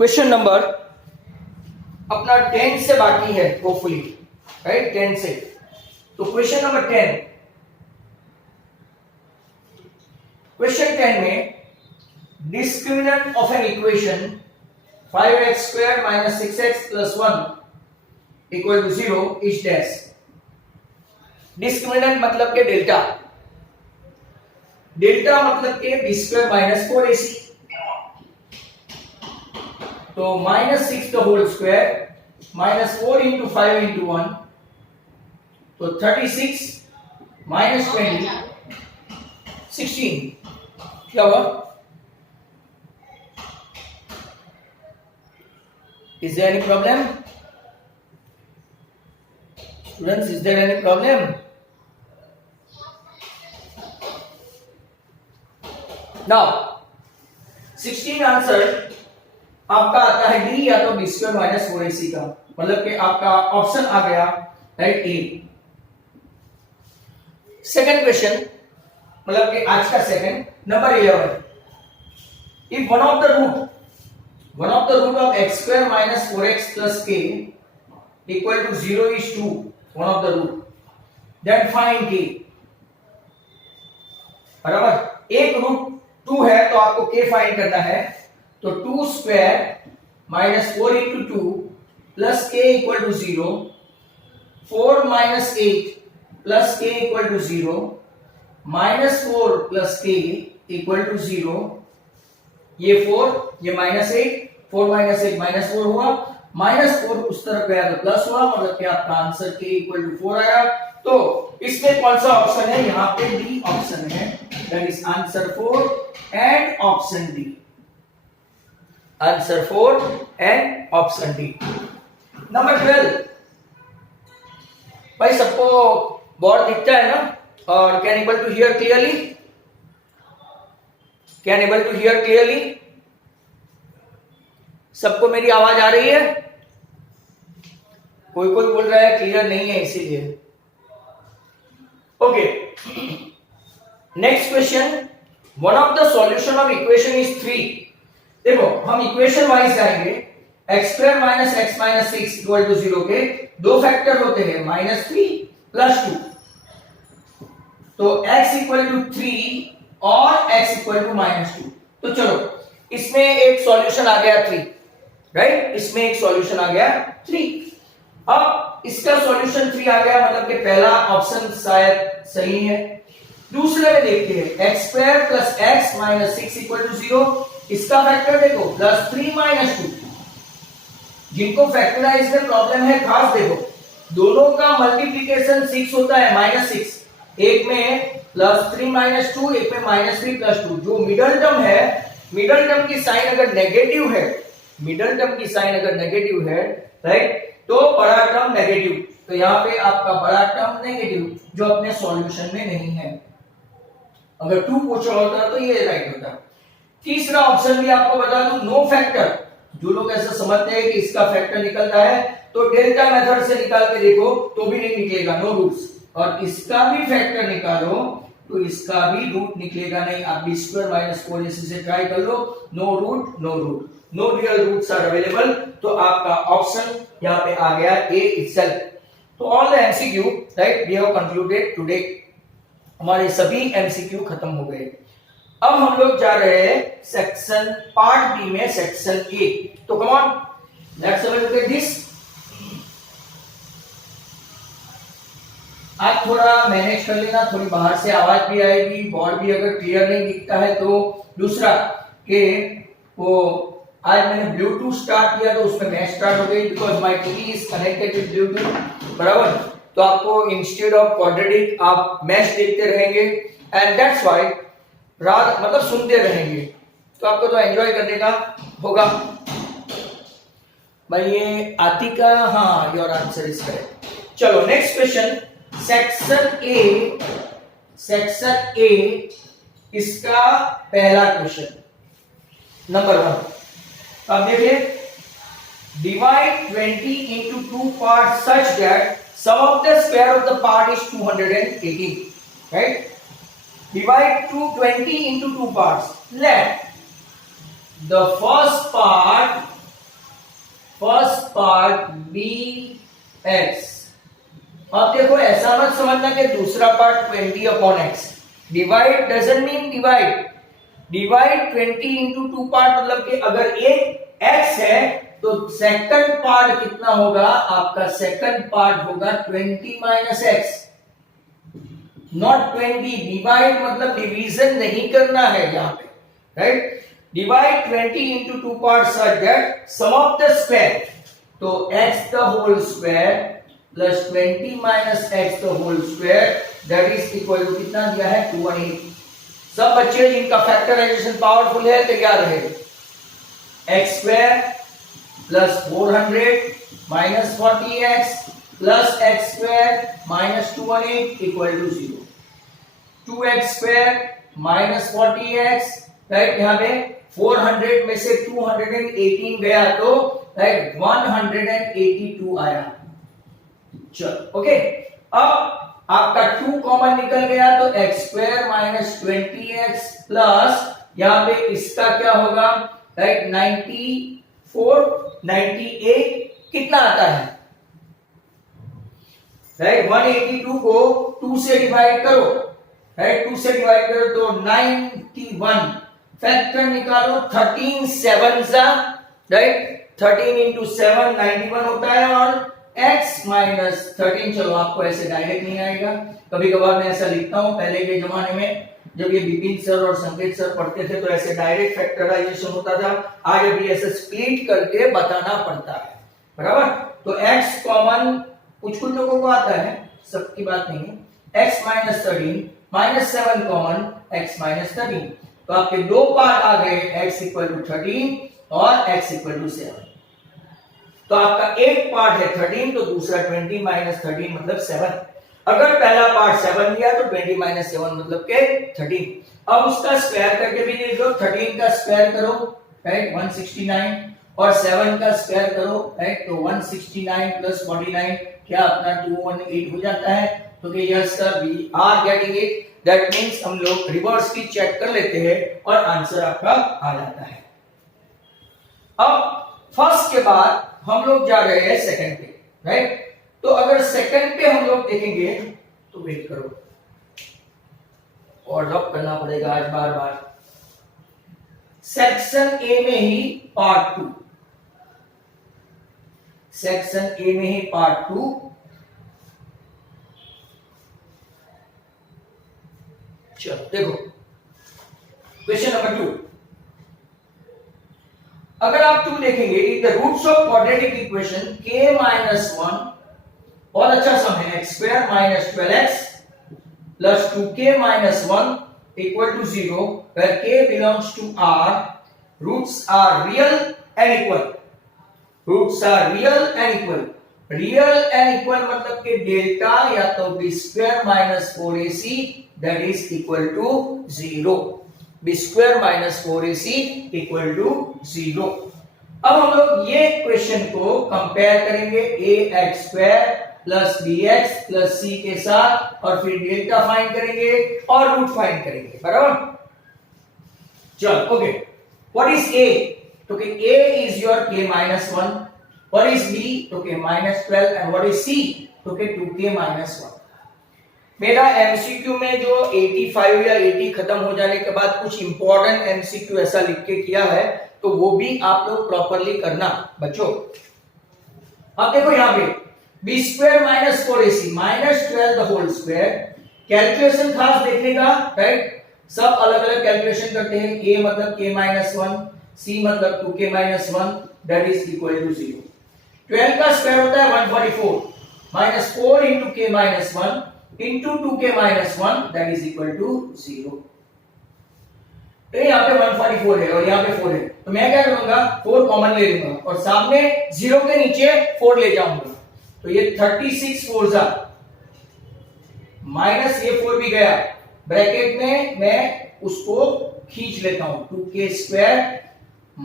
Question number अपना 10 से बाकी है होपफुली, राइट, 10 से। तो क्वेश्चन नंबर 10, क्वेश्चन 10 में discriminant of an equation 5x square minus 6x plus 1 equal to 0 is dash. Discriminant मतलब के डेल्टा, डेल्टा मतलब के बी स्क्वायर माइनस 4ac, तो minus 6 the whole square minus 4 into 5 into 1, तो 36 minus 20 16। क्या हुआ? Is there any problem? Students, is there any problem? Now, 16 answer आपका आता है डी या तो बी स्क्वायर माइनस 4ac का, मतलब कि आपका ऑप्शन आ गया राइट ए। सेकंड क्वेश्चन, मतलब कि आज का second number 11, if one of the root of x square minus 4x plus k equal to 0 is 2, one of the root, then find k। बराबर, एक रूट 2 है तो आपको k फाइंड करना है, तो 2 square minus 4 into 2 plus k equal to 0, 4 minus 8 plus k equal to 0, minus 4 plus k equal to 0, ये 4 ये माइनस 8, 4 माइनस 8 माइनस 4 हुआ, माइनस 4 उस तरफ गया तो प्लस हुआ, मतलब कि आपका आंसर k इक्वल टू 4 आया। तो इसमें कौन सा ऑप्शन है? यहां पे डी ऑप्शन है, that is answer 4 and option D. Answer 4 and option D. Number 12, भाई सबको बोर्ड दिखता है ना? और can able to hear clearly? Can able to hear clearly? सबको मेरी आवाज आ रही है? कोई कोई बोल रहा है क्लियर नहीं है, इसीलिए। Okay, next question, one of the solution of equation is 3। देखो हम इक्वेशन वाइज जाएंगे, x square minus x minus 6 equal to 0 के दो फैक्टर होते हैं, माइनस 3 प्लस 2, तो x इक्वल टू 3 और x इक्वल टू माइनस 2। तो चलो इसमें एक सॉल्यूशन आ गया 3, राइट, इसमें एक सॉल्यूशन आ गया 3। अब इसका सॉल्यूशन 3 आ गया, मतलब कि पहला ऑप्शन शायद सही है। दूसरे में देखते हैं, x square plus x minus 6 equal to 0, इसका फैक्टर देखो प्लस 3 माइनस 2। जिनको फैक्टराइज में प्रॉब्लम है खास देखो, दोनों का मल्टीप्लीकेशन 6 होता है, माइनस 6, एक में प्लस 3 माइनस 2, एक में माइनस 3 प्लस 2। जो मिडल टर्म है, मिडल टर्म की साइन अगर नेगेटिव है, मिडल टर्म की साइन अगर नेगेटिव है, राइट, तो बड़ा टर्म नेगेटिव, तो यहां पे आपका बड़ा टर्म नेगेटिव जो अपने सॉल्यूशन में नहीं है। अगर 2 पूछा होता तो ये राइट होता। तीसरा ऑप्शन भी आपको बता दूं, नो फैक्टर। जो लोग ऐसा समझते हैं कि इसका फैक्टर निकलता है तो डेल्टा मेथड से निकाल के देखो तो भी नहीं निकलेगा, नो रूट्स। और इसका भी फैक्टर निकालो तो इसका भी रूट निकलेगा नहीं। आप बी स्क्वायर माइनस 4ac से ट्राई कर लो, no root, no root, no real roots are available. तो आपका ऑप्शन यहां पे आ गया ए इटसेल्फ। तो all the MCQ, right, we have concluded today. हमारे सभी एमसीक्यू खत्म हो गए। अब हम लोग जा रहे हैं सेक्शन पार्ट बी में, सेक्शन ए। तो come on, let's have a look at this. आप थोड़ा मैनेज कर लेना, थोड़ी बाहर से आवाज भी आएगी, बोर्ड भी अगर क्लियर नहीं दिखता है तो। दूसरा कि वो आज मैंने ब्लूटूथ स्टार्ट किया तो उसमें मैच स्टार्ट हो गई, because my TV is connected with Bluetooth, बराबर। तो आपको इंस्टेड ऑफ क्वाड्रेटिक आप मैच देखते रहेंगे, एंड दैट्स व्हाई रात मतलब सुनते रहेंगे, तो आपको तो एंजॉय करने का होगा। भाई ये आतिका, हाँ, योर आंसर इज करेक्ट। चलो next question, section A, section A, इसका पहला क्वेश्चन नंबर 1। अब देखिए, divide 20 into 2 parts such that sum of the square of the part is 218, right? Divide 220 into 2 parts. Let the first part part B x. अब देखो ऐसा मत समझना कि दूसरा part 20 upon x. Divide doesn't mean divide. Divide 20 into 2 part मतलब कि अगर एक एक्स है तो सेकंड पार्ट कितना होगा? आपका सेकंड पार्ट होगा 20 माइनस एक्स, नॉट 20। डिवाइड मतलब डिवीजन नहीं करना है यहां पे, right? Divide 20 into 2 parts such that sum of the square, तो x the whole square plus 20 minus x the whole square that is equal to कितना दिया है? 218। सब बच्चे जिनका फैक्टराइजेशन पावरफुल है तैयार है। x square plus 400 minus 40x प्लस x square minus 218 equal to 0। 2x square minus 40x, right? यहां पे 400 में से 218 गया तो राइट 182 आया। चलो ओके, अब आपका 2 कॉमन निकल गया तो x square minus 20x plus यहां पे इसका क्या होगा? राइट 94 98 कितना आता है? राइट 182 को 2 से डिवाइड करो, राइट 2 से डिवाइड करो तो 91। फैक्टर निकालो 13 7 सा, राइट 13 इंटू 7 91 होता है और x माइनस 13। चलो आपको ऐसे डायरेक्ट नहीं आएगा, कभी कभार मैं ऐसा लिखता हूं। पहले के जमाने में जब ये बिपिन सर और संकेत सर पढ़ते थे तो ऐसे डायरेक्ट फैक्टराइजेशन होता था। आज अभी ऐसे स्प्लिट करके बताना पड़ता है, बराबर? तो x कॉमन कुछ लोगों को आता है, सबकी बात नहीं है। x minus 13 minus 7 common x minus 13, तो आपके दो पार्ट आ गए, x इक्वल टू 13 और x इक्वल टू 7। तो आपका एक पार्ट है 13 तो दूसरा 20 माइनस 13 मतलब 7। अगर पहला पार्ट 7 लिया तो 20 माइनस 7 मतलब के 13। अब उसका स्क्वायर करके भी देख लो, 13 का स्क्वायर करो, राइट 169 और 7 का स्क्वायर करो, राइट तो 169 प्लस 49 क्या अपना 218 हो जाता है। तो yes sir we are getting it, that means हम लोग रिवर्स की चेक कर लेते हैं और आंसर आपका आ जाता है। अब फर्स्ट के बाद हम लोग जा रहे हैं सेकंड पे, राइट? तो अगर सेकंड पे हम लोग देखेंगे तो वेट करो और ड्रॉप करना पड़ेगा आज बार बार। सेक्शन ए में ही पार्ट 2, सेक्शन ए में ही पार्ट 2। चलो देखो क्वेश्चन नंबर 2। अगर आप 2 देखेंगे, if the roots of quadratic equation k minus 1, और अच्छा सम है x square minus 12x plus 2k minus 1 equal to 0, where k belongs to R, roots are real and equal. Roots are real and equal. Real and equal मतलब कि delta या तो b square minus 4ac that is equal to 0. b square minus 4ac equal to 0। अब हम लोग ये question को compare करेंगे ax square plus bx plus c के साथ और फिर डेल्टा फाइंड करेंगे और रूट फाइंड करेंगे, बराबर? चलो ओके, व्हाट इज a? तो कि a is your k minus 1, what is b? तो कि minus 12 and what is c? तो कि 2k माइनस 1। मेरा एमसीक्यू में जो 85 या 80 खत्म हो जाने के बाद कुछ इंपॉर्टेंट एमसीक्यू ऐसा लिख के किया है तो वो भी आप लोग प्रॉपरली करना बच्चों। अब देखो यहां पे b square minus 4ac minus 12 the whole square, calculation खास देखने का, राइट? सब अलग अलग कैलकुलेशन करते हैं। a मतलब k माइनस 1, c मतलब 2k minus 1 that is equal to 0। 12 का स्क्वायर होता है 144 minus 4 into k minus 1 into 2k minus 1 that is equal to 0। तो यहाँ पे 144 है और यहाँ पे 4 है, तो मैं क्या करूंगा 4 कॉमन ले लूंगा और सामने 0 के नीचे 4 ले जाऊंगा। तो ये 36 4 जा माइनस ये 4 भी गया, ब्रैकेट में मैं उसको खींच लेता हूं 2k square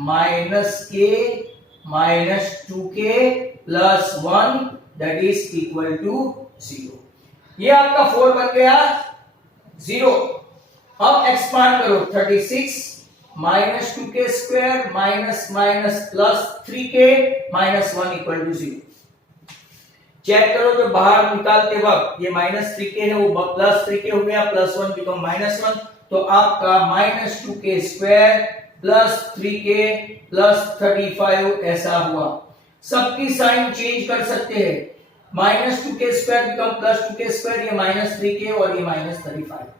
minus k minus 2k plus 1 that is equal to 0। ये आपका 4 बन गया 0। अब एक्सपांड करो 36 माइनस 2k square minus minus plus 3k minus 1 equal to 0। Check करो जो बाहर निकालते वक्त ये माइनस 3k है वो प्लस 3k हो गया, प्लस 1 बिकम माइनस 1, तो आपका minus 2k square plus 3k plus 35 ऐसा हुआ। सबकी साइन चेंज कर सकते हैं, minus 2k square become plus 2k square, ये माइनस 3k और ये माइनस 35।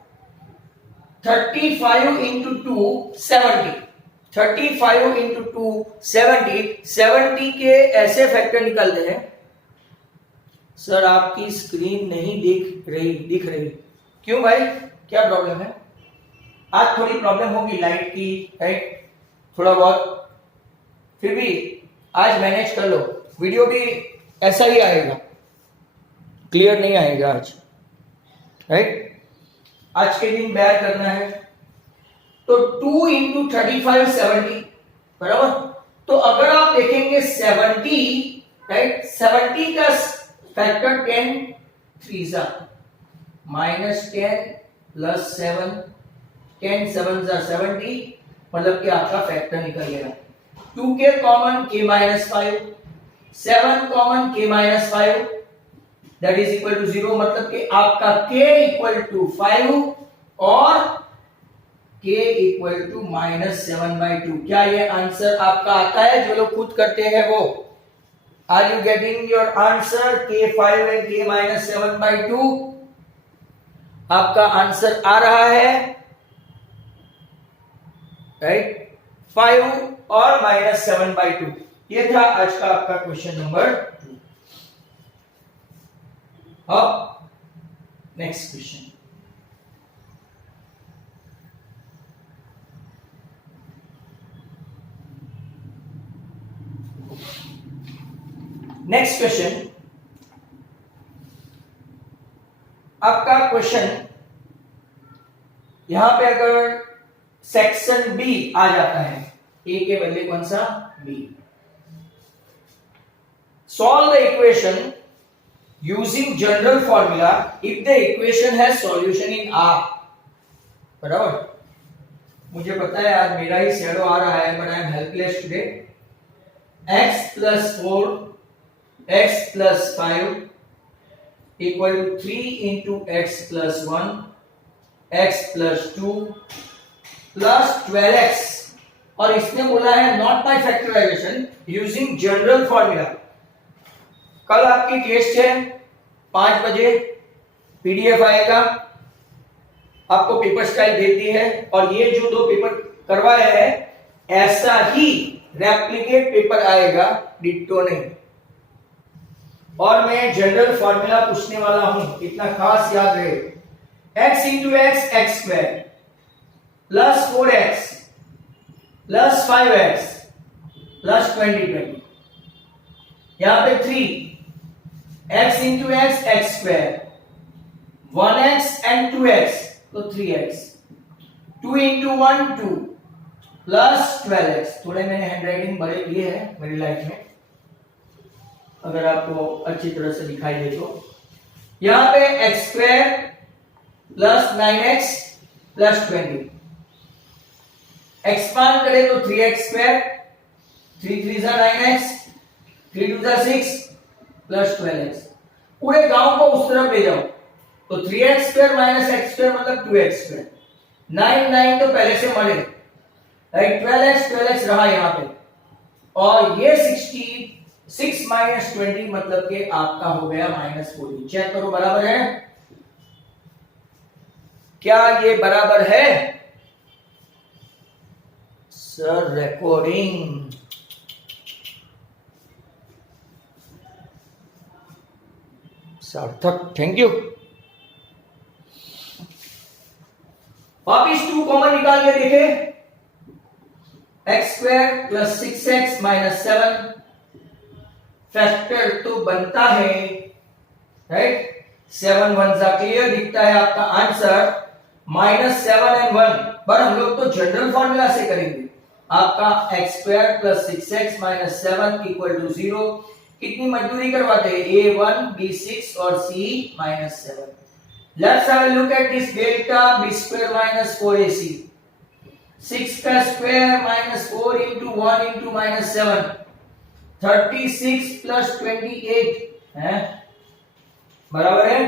35 इंटू 2 70, 35 इंटू 2 70, 70 के ऐसे फैक्टर निकलते हैं। सर आपकी स्क्रीन नहीं दिख रही क्यों भाई, क्या प्रॉब्लम है? आज थोड़ी प्रॉब्लम होगी लाइट की, राइट, थोड़ा बहुत, फिर भी आज मैनेज कर लो। वीडियो भी ऐसा ही आएगा, क्लियर नहीं आएगा आज, राइट। आज के दिन बेयर करना है। तो 2 इंटू 35 70 बराबर। तो अगर आप देखेंगे 70, राइट, 70 का फैक्टर 10 3 जा माइनस 10 प्लस 7, 10 7 जा 70, मतलब कि आपका फैक्टर निकल गया। 2k common k minus 5, 7 common k minus 5 that is equal to 0, मतलब कि आपका k इक्वल टू 5 और k इक्वल टू माइनस 7/2। क्या ये आंसर आपका आता है? जो लोग खुद करते हैं वो, are you getting your answer? k5 and k minus 7/2 आपका आंसर आ रहा है, राइट, 5 और माइनस 7/2। ये था आज का आपका क्वेश्चन नंबर 2। अब नेक्स्ट क्वेश्चन, नेक्स्ट क्वेश्चन आपका क्वेश्चन यहां पे अगर सेक्शन बी आ जाता है, ए के बदले कौन सा? B. Solve the equation using general formula if the equation has solution in R. बराबर, मुझे पता है आज मेरा ही शैडो आ रहा है, but I am helpless today. x plus 4 x plus 5 equal to 3 into x plus 1 x plus 2 plus 12x, और इसने बोला है not by factorisation using general formula. कल आपकी टेस्ट है 5 बजे, पीडीएफ आएगा, आपको पेपर स्टाइल देती है, और ये जो 2 पेपर करवाए हैं ऐसा ही रेप्लिकेट पेपर आएगा, डिट्टो नहीं। और मैं जनरल फॉर्मूला पूछने वाला हूं, इतना खास याद रहे। x into x x square plus 4x plus 5x plus 20 यहां पे 3 x into x x square 1x and 2x तो 3x 2 इंटू 1 2 प्लस 12x। थोड़े मैंने हैंडराइटिंग बड़े लिए हैं मेरी लाइफ में, अगर आपको अच्छी तरह से दिखाई दे तो। यहां पे x square plus 9x plus 20, expand करें तो 3x स्क्वायर, 3 3 जा 9x, 3 2 जा 6 प्लस 12x। पूरे गांव को उस तरफ ले जाओ तो 3x square minus x square मतलब 2x स्क्वायर। 9 9 तो पहले से मरे, राइट, 12x रहा यहां पे, और ये 66 माइनस 20 मतलब कि आपका हो गया माइनस 40। चेक करो बराबर है? क्या ये बराबर है? सर रिकॉर्डिंग सार्थक, थैंक यू। वापिस 2 कॉमन निकाल के देखे, x square plus 6x minus 7 factor तो बनता है, राइट, 7 1 जा क्लियर दिखता है आपका आंसर माइनस 7 एंड 1, पर हम लोग तो जनरल फॉर्मूला से करेंगे। आपका x square plus 6x minus 7 equal to 0। कितनी मजदूरी करवाते हैं? a1 b6 और c minus 7। Let's have a look at this delta b square minus 4ac। 6 का square minus 4 into 1 into minus 7, 36 plus 28 है बराबर है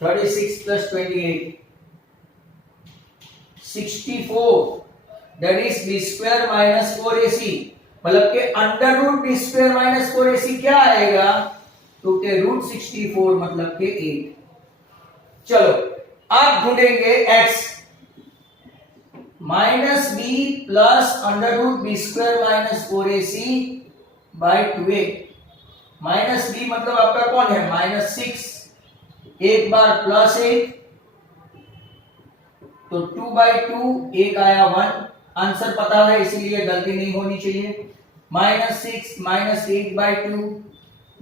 36 plus 28 64, that is b square minus 4ac, मतलब के under root b square minus 4ac क्या आएगा, तो के रूट 64 मतलब के 8। चलो आप ढूंढेंगे x minus b plus under root b square minus 4ac by 2a। Minus b मतलब आपका कौन है माइनस 6, एक बार प्लस 8 तो 2/2, एक आया 1, आंसर पता है इसीलिए गलती नहीं होनी चाहिए। Minus 6 minus 8/2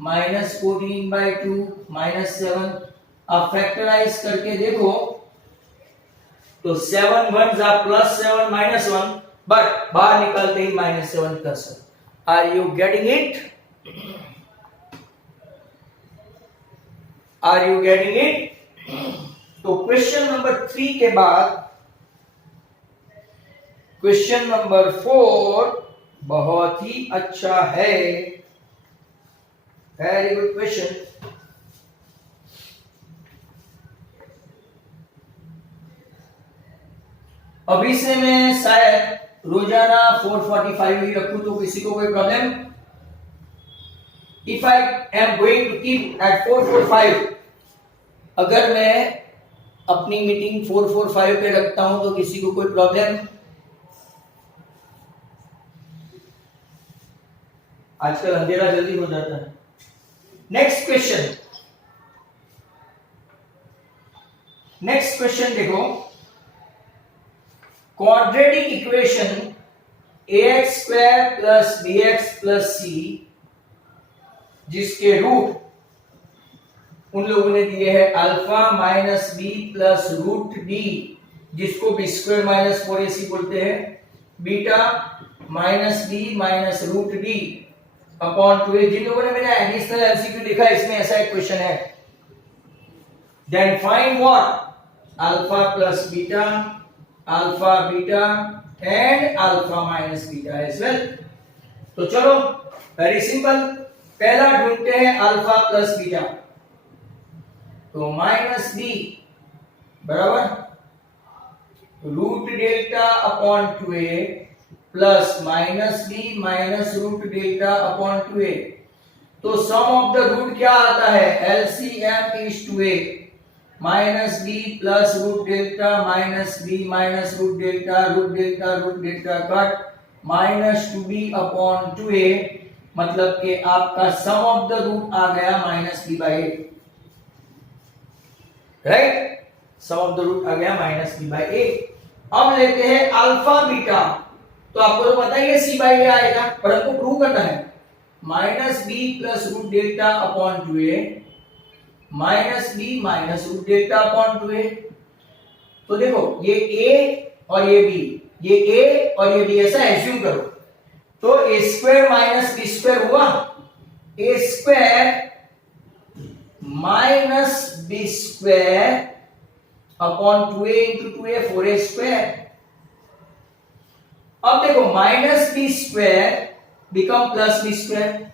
minus 14/2 minus 7। अब फैक्टराइज करके देखो तो 7 1 जा प्लस 7 माइनस 1, बट बाहर निकलते ही minus 7 plus 1। Are you getting it? Are you getting it? तो क्वेश्चन नंबर 3 के बाद क्वेश्चन नंबर 4 बहुत ही अच्छा है, वेरी गुड क्वेश्चन। अभी से मैं शायद रोजाना 445 ही रखूं तो किसी को कोई problem? If I am going to keep at 445, अगर मैं अपनी मीटिंग 445 पे रखता हूं तो किसी को कोई प्रॉब्लम? आजकल अंधेरा जल्दी हो जाता है। नेक्स्ट क्वेश्चन, नेक्स्ट क्वेश्चन देखो, quadratic equation ax square plus bx plus c जिसके रूट उन लोगों ने दिए हैं alpha minus b plus root D, जिसको बी स्क्वायर माइनस 4ac बोलते हैं, beta minus b minus root D upon 2a। जिन लोगों ने मेरा एडिशनल एमसीक्यू लिखा है इसमें ऐसा एक क्वेश्चन है, then find what alpha plus beta, alpha beta and alpha minus beta as well. तो चलो वेरी सिंपल, पहला ढूंढते हैं अल्फा प्लस बीटा, तो माइनस बी बराबर root delta upon 2a plus minus b minus root delta upon 2a। तो sum of the root क्या आता है, LCM is 2a minus b plus root delta minus b minus root delta cut minus 2b upon 2a, मतलब कि आपका sum of the root आ गया minus B by 8, right? Sum of the root आ गया माइनस बी बाई 8। अब लेते हैं अल्फा बीटा, तो आपको तो पता ही है c बाई a आएगा, पर हमको प्रूव करना है minus b plus root delta upon 2a minus b minus root delta upon 2a। तो देखो ये a और ये b, ये a और ये b ऐसा एज्यूम करो, तो a square minus b square हुआ, a square minus b square upon 2a into 2a 4a square. अब देखो minus b square become plus b square,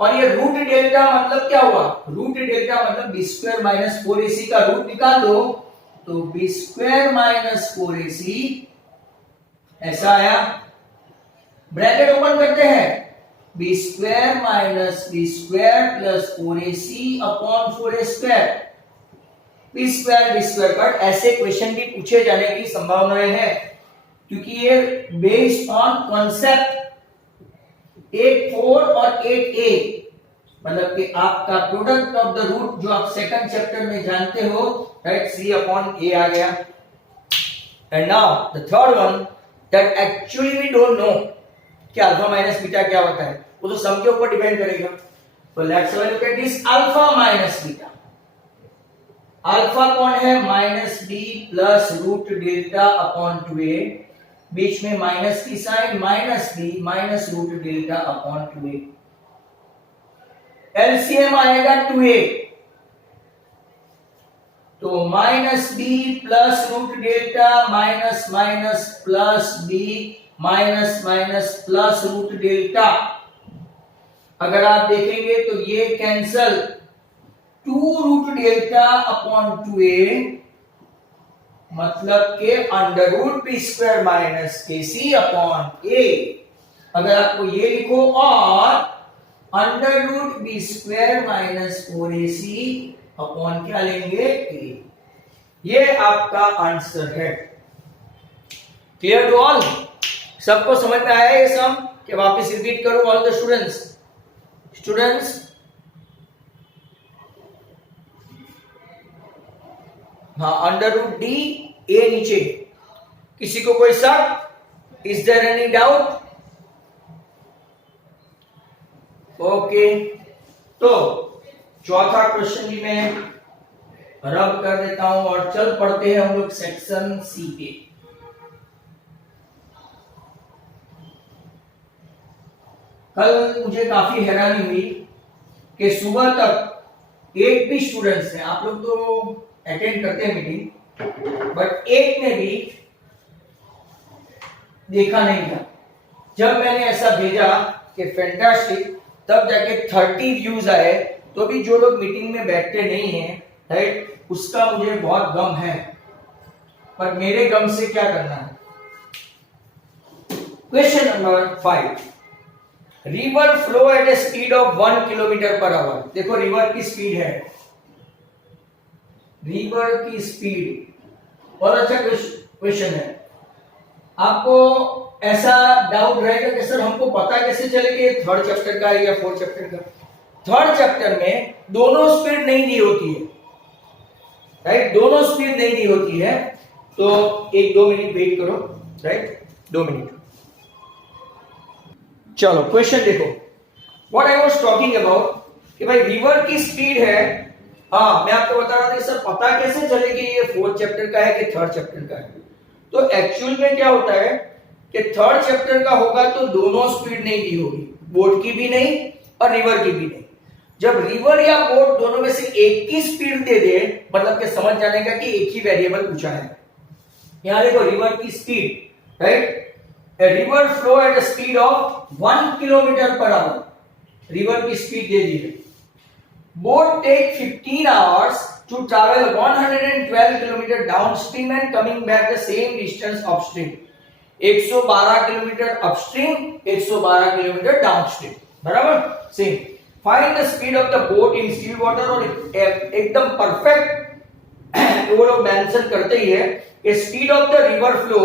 और ये रूट डेल्टा मतलब क्या हुआ, रूट डेल्टा मतलब बी स्क्वायर माइनस 4ac का रूट निकाल दो, तो बी स्क्वायर माइनस 4ac ऐसा आया। ब्रैकेट ओपन करते हैं, b square minus b square plus 4ac upon 4a square, b square cut. ऐसे क्वेश्चन भी पूछे जाने की संभावनाएं है, क्योंकि ये बेस्ड ऑन कॉन्सेप्ट 8-4 और 8a, मतलब कि आपका प्रोडक्ट ऑफ द रूट जो आप सेकंड चैप्टर में जानते हो, राइट, c अपॉन a आ गया। And now the third one that actually we don't know कि अल्फा माइनस बीटा क्या होता है, वो तो सम के ऊपर डिपेंड करेगा। तो let's have a look at this alpha minus beta. Alpha कौन है, minus b plus root delta upon 2a, बीच में माइनस की sign minus b minus root delta upon 2a। LCM आएगा 2a, तो minus b plus root delta minus minus plus b minus minus plus root delta. अगर आप देखेंगे तो ये cancel, 2 root delta upon 2a मतलब के under root b square minus के सी अपॉन ए। अगर आपको ये लिखो और under root b square minus 4ac upon क्या लेंगे ए। ये आपका आंसर है। Clear to all? सबको समझ में आया ये सम? कि वापस रिपीट करूं ऑल द स्टूडेंट्स? हाँ, अंडर रूट डी ए नीचे। किसी को कोई शक? Is there any doubt? Okay, तो चौथा क्वेश्चन भी मैं रब कर देता हूं और चल पढ़ते हैं हम लोग सेक्शन सी पे। कल मुझे काफी हैरानी हुई कि सुबह तक एक भी स्टूडेंट्स ने, आप लोग तो अटेंड करते हैं मीटिंग, बट एक ने भी देखा नहीं था। जब मैंने ऐसा भेजा कि फैंटास्टिक, तब जाके 30 व्यूज आए। तो भी जो लोग मीटिंग में बैठते नहीं हैं, राइट, उसका मुझे बहुत गम है, पर मेरे गम से क्या करना है। Question number 5, river flow at a speed of 1 kilometre per hour. देखो रिवर की स्पीड है, रिवर की स्पीड। बहुत अच्छा क्वेश्चन है। आपको ऐसा डाउट रहेगा कि सर हमको पता कैसे चलेगा थर्ड चैप्टर का है या फोर्थ चैप्टर का। थर्ड चैप्टर में दोनों स्पीड नहीं दी होती है, राइट, दोनों स्पीड नहीं दी होती है। तो 1-2 मिनट वेट करो, राइट, 2 मिनट। चलो क्वेश्चन देखो, what I was talking about कि भाई रिवर की स्पीड है। हाँ, मैं आपको बता रहा था सर पता कैसे चलेगी ये फोर्थ चैप्टर का है कि थर्ड चैप्टर का है। तो एक्चुअल में क्या होता है कि थर्ड चैप्टर का होगा तो दोनों स्पीड नहीं दी होगी, बोट की भी नहीं और रिवर की भी नहीं। जब रिवर या बोट दोनों में से एक की स्पीड दे दे, मतलब कि समझ जाने का कि एक ही वेरिएबल पूछा है। यहां देखो रिवर की speed, right, a river flow at a speed of 1 kilometer per hour, river की स्पीड दे दी है। Boat take 15 hours to travel 112 kilometer downstream and coming back the same distance upstream। 112 kilometre upstream, 112 kilometre downstream, बराबर same. Find the speed of the boat in still water. और एकदम perfect वो लोग mention करते ही है कि speed of the river flow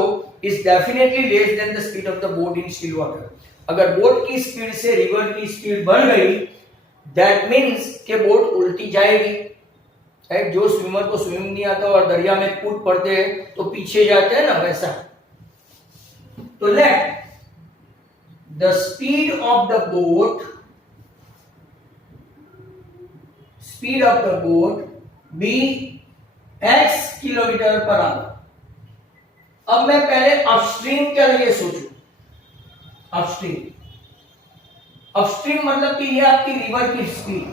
is definitely less than the speed of the boat in still water। अगर boat की स्पीड से रिवर की स्पीड बढ़ गई, that means कि बोट उल्टी जाएगी, राइट। जो स्विमर को स्विमिंग नहीं आता और दरिया में कूद पड़ते हैं तो पीछे जाते हैं ना, वैसा। तो let the speed of the boat be x kilometre per hour. अब मैं पहले अपस्ट्रीम के लिए सोचूं। अपस्ट्रीम मतलब कि ये आपकी रिवर की स्पीड,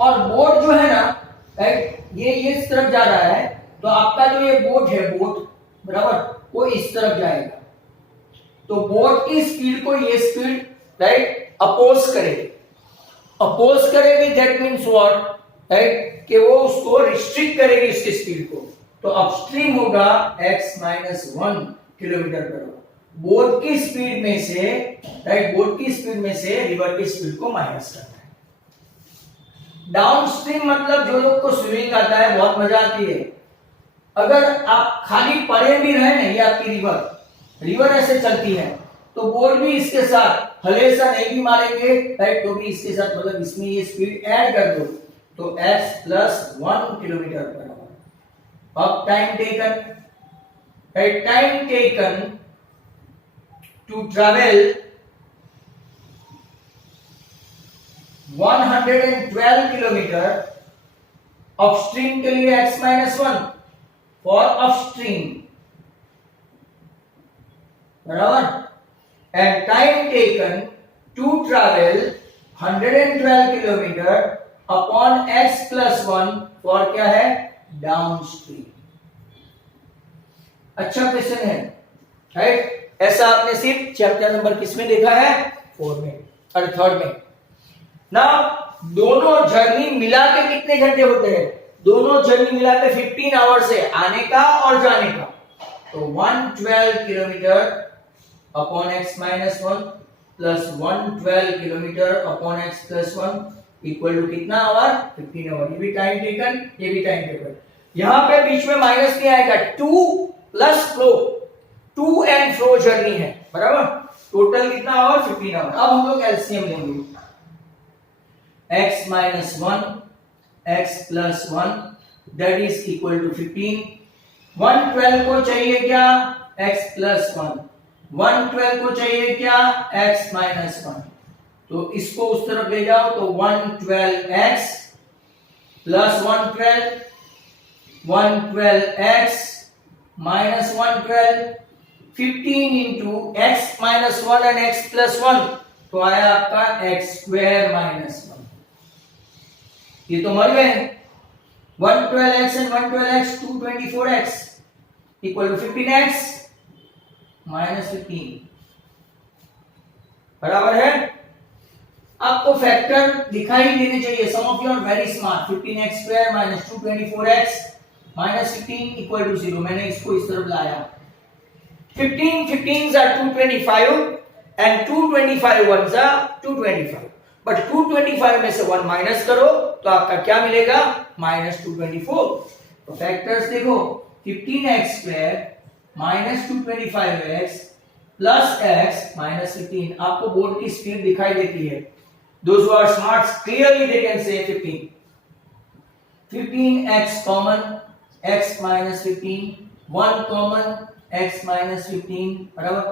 और बोट जो है ना, राइट, ये इस तरफ जा रहा है, तो आपका जो ये बोट है, बोट बराबर वो इस तरफ जाएगा। तो बोट की स्पीड को ये स्पीड, राइट, अपोज करेगी। दैट मींस व्हाट, राइट, कि वो उसको रिस्ट्रिक्ट करेगी इसकी स्पीड को। तो अपस्ट्रीम होगा x-1 kilometre per our. Boat की स्पीड में से, राइट, बोट की स्पीड में से रिवर की स्पीड को माइनस करना है। डाउनस्ट्रीम मतलब जो लोग को स्विमिंग आता है, बहुत मजा आती है। अगर आप खाली पड़े भी रहे ना, ये आपकी रिवर ऐसे चलती है, तो बोट भी इसके साथ हलेसा नहीं भी मारेंगे, राइट, तो भी इसके साथ, मतलब इसमें ये स्पीड ऐड कर दो तो x+1 किलोमीटर पर आवर। अब time taken, right, time taken to travel 112 kilometre upstream के लिए x-1 फॉर अपस्ट्रीम, बराबर, and time taken to travel 112 kilometre upon x+1 for क्या है, डाउनस्ट्रीम। अच्छा क्वेश्चन है, राइट? ऐसा आपने सिर्फ चैप्टर नंबर किसमें देखा है? 4 में और 3rd में ना। दोनों जर्नी मिला के कितने घंटे होते हैं? दोनों जर्नी मिला के 15 आवर्स है, आने का और जाने का। तो 112 kilometre upon x minus 1 plus 112 kilometre upon x plus 1 equal to कितना आवर? 15 आवर। ये भी टाइम टेकन, ये भी टाइम टेकन। यहां पे बीच में माइनस नहीं आएगा, 2 plus flow, to and fro journey है, बराबर। टोटल कितना आवर? 15 आवर। अब हम लोग एलसीएम लेंगे। x minus 1 x plus 1 that is equal to 15। 112 को चाहिए क्या? x plus 1। 112 को चाहिए क्या? x minus 1। तो इसको उस तरफ ले जाओ तो 112x plus 112x minus 112 15 into x minus 1 and x plus 1 तो आया आपका x स्क्वायर माइनस 1। ये तो मर गए। 112x and 112x 224x equal to 15x minus 15 बराबर है। आपको फैक्टर दिखाई देने चाहिए। Some of you are very smart. 15x square minus 224x minus 15 equal to 0। मैंने इसको इस तरफ लाया। 15 15s are 225 and 225 ones are 225, but 225 में से 1 माइनस करो तो आपका क्या मिलेगा? माइनस 224। तो फैक्टर्स देखो, 15x square minus 225x plus x minus 15। आपको बोर्ड की स्पीड दिखाई देती है। Those who are smart clearly they can say 15. 15x common, x minus 15, 1 common, x minus 15 बराबर।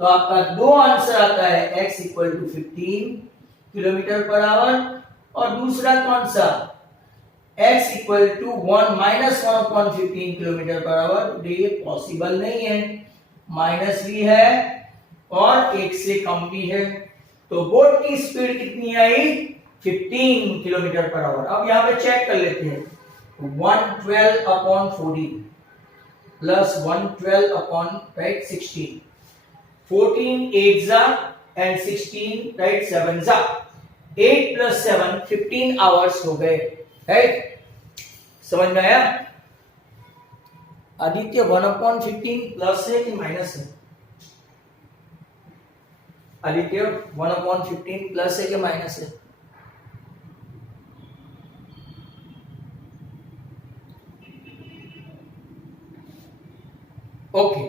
तो आपका दो आंसर आता है, x equal to 15 kilometre per hour और दूसरा कौन सा? x equal to 1 minus 1 upon 15 kilometre per hour. ये पॉसिबल नहीं है, माइनस भी है और एक से कम भी है। तो बोट की स्पीड कितनी आई? 15 किलोमीटर पर आवर। अब यहां पे चेक कर लेते हैं। 112 अपॉन 40 प्लस 112 अपॉन राइट 16। 14 8 जा एंड 16 राइट 7 जा। 8 प्लस 7 15 आवर्स हो गए, राइट? समझ में आया? आदित्य 1 अपॉन 15 प्लस है कि माइनस है? आदित्य 1 अपॉन 15 प्लस है कि माइनस है? ओके।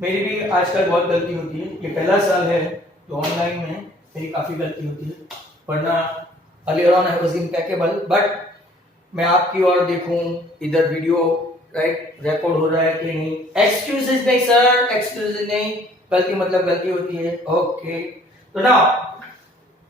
मेरी भी आजकल बहुत गलती होती है। ये पहला साल है तो ऑनलाइन में मेरी काफी गलती होती है, वरना earlier on I was impeccable. But मैं आपकी ओर देखूं, इधर वीडियो राइट रिकॉर्ड हो रहा है कि नहीं। एक्सक्यूजेस नहीं सर, एक्सक्यूजेस नहीं, गलती मतलब गलती होती है। ओके, तो now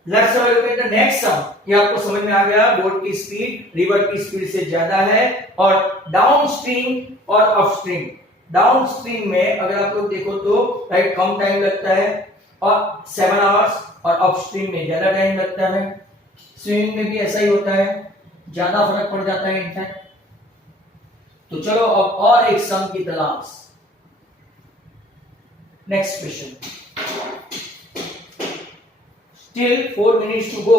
let's have a look at the next sum. ये आपको समझ में आ गया, बोट की स्पीड रिवर की स्पीड से ज्यादा है और डाउनस्ट्रीम और अपस्ट्रीम। डाउनस्ट्रीम में अगर आप लोग देखो तो राइट कम टाइम लगता है और 7 आवर्स, और अपस्ट्रीम में ज्यादा टाइम लगता है। स्विमिंग में भी ऐसा ही होता है, ज्यादा फर्क पड़ जाता है इनफैक्ट। तो चलो अब और एक सम की तलाश। Next question. Still 4 minutes to go,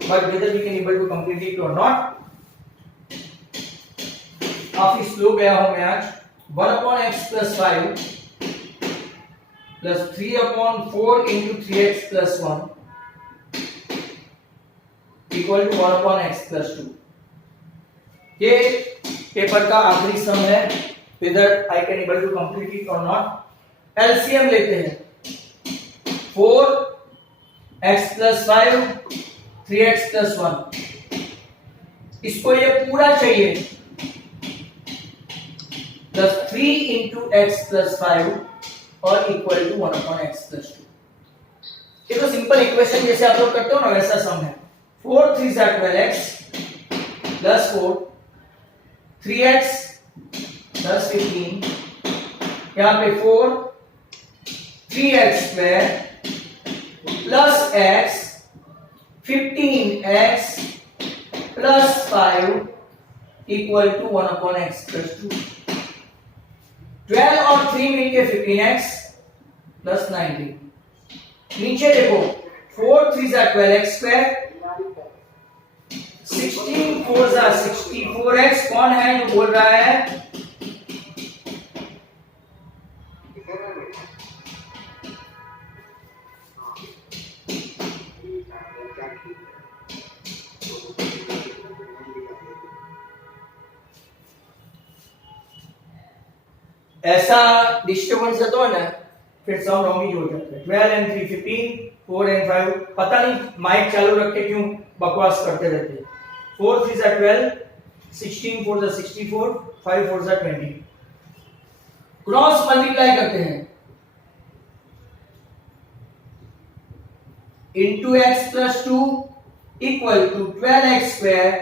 but whether we can able to complete it or not. काफी स्लो गया हूं मैं आज। 1 upon x plus 5 plus 3 upon 4 into 3x plus 1 equal to 1 upon x plus 2। ये पेपर का आखिरी सम है, whether I can able to complete it or not। LCM लेते हैं। 4 x plus 5 3x plus 1, इसको ये पूरा चाहिए, प्लस 3 into x plus 5 और equal to 1 upon x plus 2। ये तो सिंपल इक्वेशन जैसे आप लोग करते हो ना, वैसा सम है। 4 3 are 12x plus 4 3x plus 15, यहाँ पे 4 3x square plus x 15x plus 5 equal to 1/x+2। 12 और 3 मिलके 15x प्लस 19। नीचे देखो 4 3 जा 12x², 16 4 जा 64x। कौन है जो बोल रहा है? ऐसा डिस्टर्बेंस तो है ना, फिर सम रॉन्ग ही हो जाता है। 12 and 3 15, 4 and 5, पता नहीं माइक चालू रख के क्यों बकवास करते रहते हैं। 4 3 जा 12, 16 4 जा 64, 5 4 जा 20। क्रॉस मल्टीप्लाई करते हैं, into x plus 2 equal to 12x square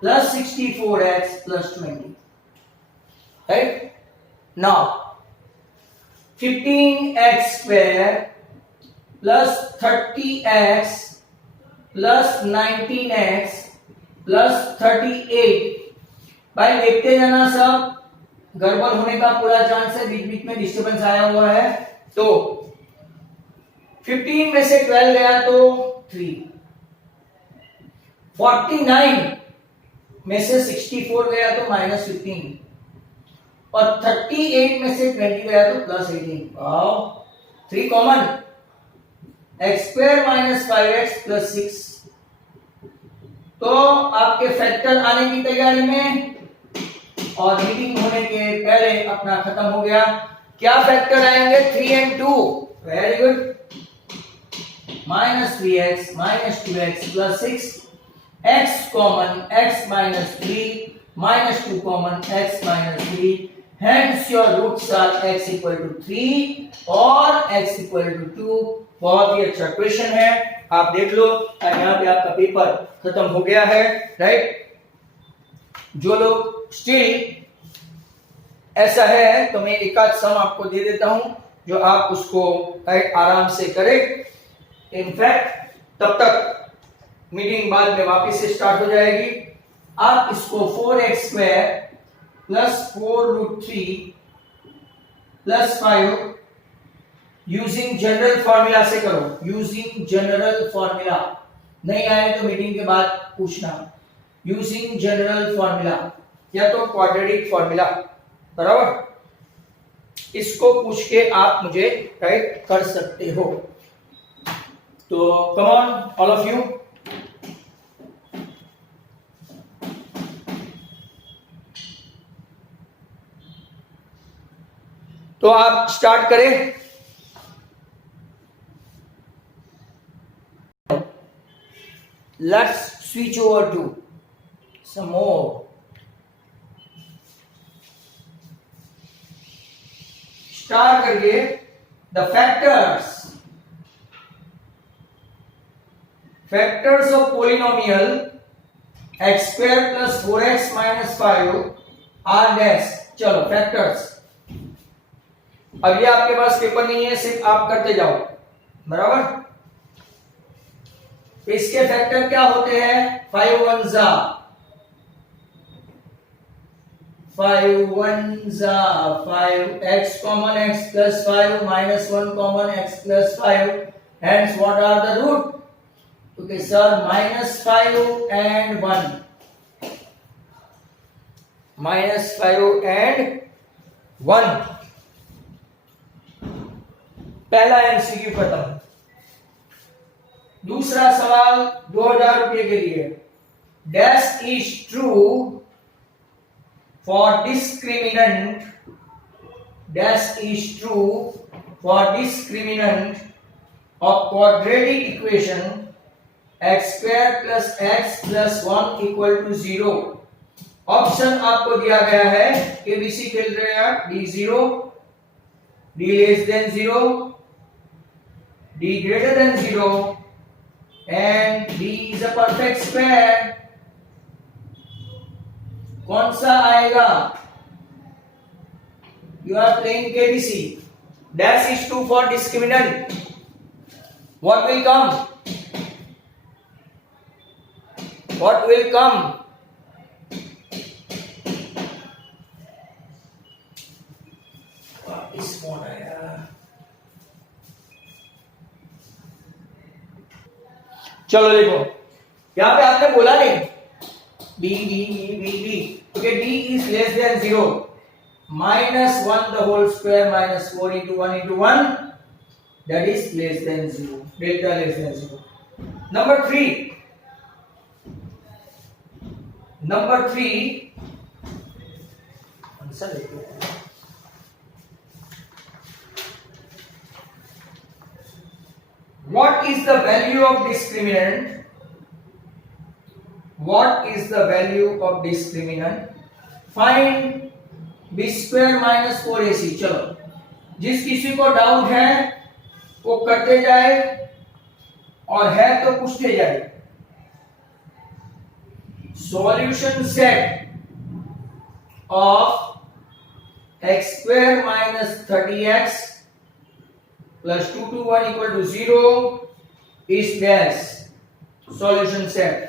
plus 64x plus 20, right? Now 15x square plus 30x plus 19x plus 38। भाई देखते जाना, सब गड़बड़ होने का पूरा चांस है, बीच बीच में डिस्टर्बेंस आया हुआ है। तो 15 में से 12 गया तो 3, 49 में से 64 गया तो -15, और 38 में से 20 गया तो +18। Wow, 3 common, x² - 5x + 6। तो आपके फैक्टर आने की तैयारी में, और मीटिंग होने के पहले अपना खत्म हो गया। क्या फैक्टर आएंगे? 3 and 2। Very good. -3x -2x + 6, x common, x - 3 -2 common, x - 3। Hence your roots are x = 3 और x = 2। बहुत ही अच्छा क्वेश्चन है, आप देख लो। और यहाँ पे आपका पेपर खत्म हो गया है, राइट। जो लोग स्टिल ऐसा है तो मैं एक आध सम आपको दे देता हूं, जो आप उसको आराम से करें। इनफैक्ट तब तक मीटिंग बाद में वापस से स्टार्ट हो जाएगी। आप इसको 4x² + 4√3 + 5 यूजिंग जनरल फॉर्मूला से करो। यूजिंग जनरल फॉर्मूला, नहीं आए तो मीटिंग के बाद पूछना। यूजिंग जनरल फॉर्मूला या तो क्वाड्रेटिक फॉर्मूला, बराबर। इसको पूछ के आप मुझे राइट कर सकते हो। तो come on all of you, तो आप स्टार्ट करें। Let's switch over to some more. Start करिए the factors of polynomial x² + 4x - 5 are dash. चलो फैक्टर्स। अब ये आपके पास पेपर नहीं है, सिर्फ आप करते जाओ, बराबर। इसके फैक्टर क्या होते हैं? 5 1 जा 5x common, x + 5 -1 common, x + 5। Hence what are the root? Okay sir, -5 and 1, -5 and 1। पहला एमसीक्यू खत्म। दूसरा सवाल 2000 रुपए के लिए। Dash is true for discriminant, dash is true for discriminant of quadratic equation x² + x + 1 = 0। Option आपको दिया गया है, एबीसी खेल रहे हैं आप। d0, d < 0, d < 0 and d is a perfect square। कौन सा आएगा? You are playing KBC। Dash is true for discriminant। What will come? What will come? चलो देखो, यहां पे आपने बोला नहीं b b b b b, okay, d is less than 0, minus 1 the whole square minus 4 into 1 into 1, that is less than 0, delta less than 0. Number 3, answer देखो, what is the value of discriminant? What is the value of discriminant? Find b square minus 4ac. चलो, जिस किसी को doubt है वो करते जाए और है तो पूछते जाए. Solution set of x square minus 30x plus 2 to 1 equal to 0 is dash. Solution set.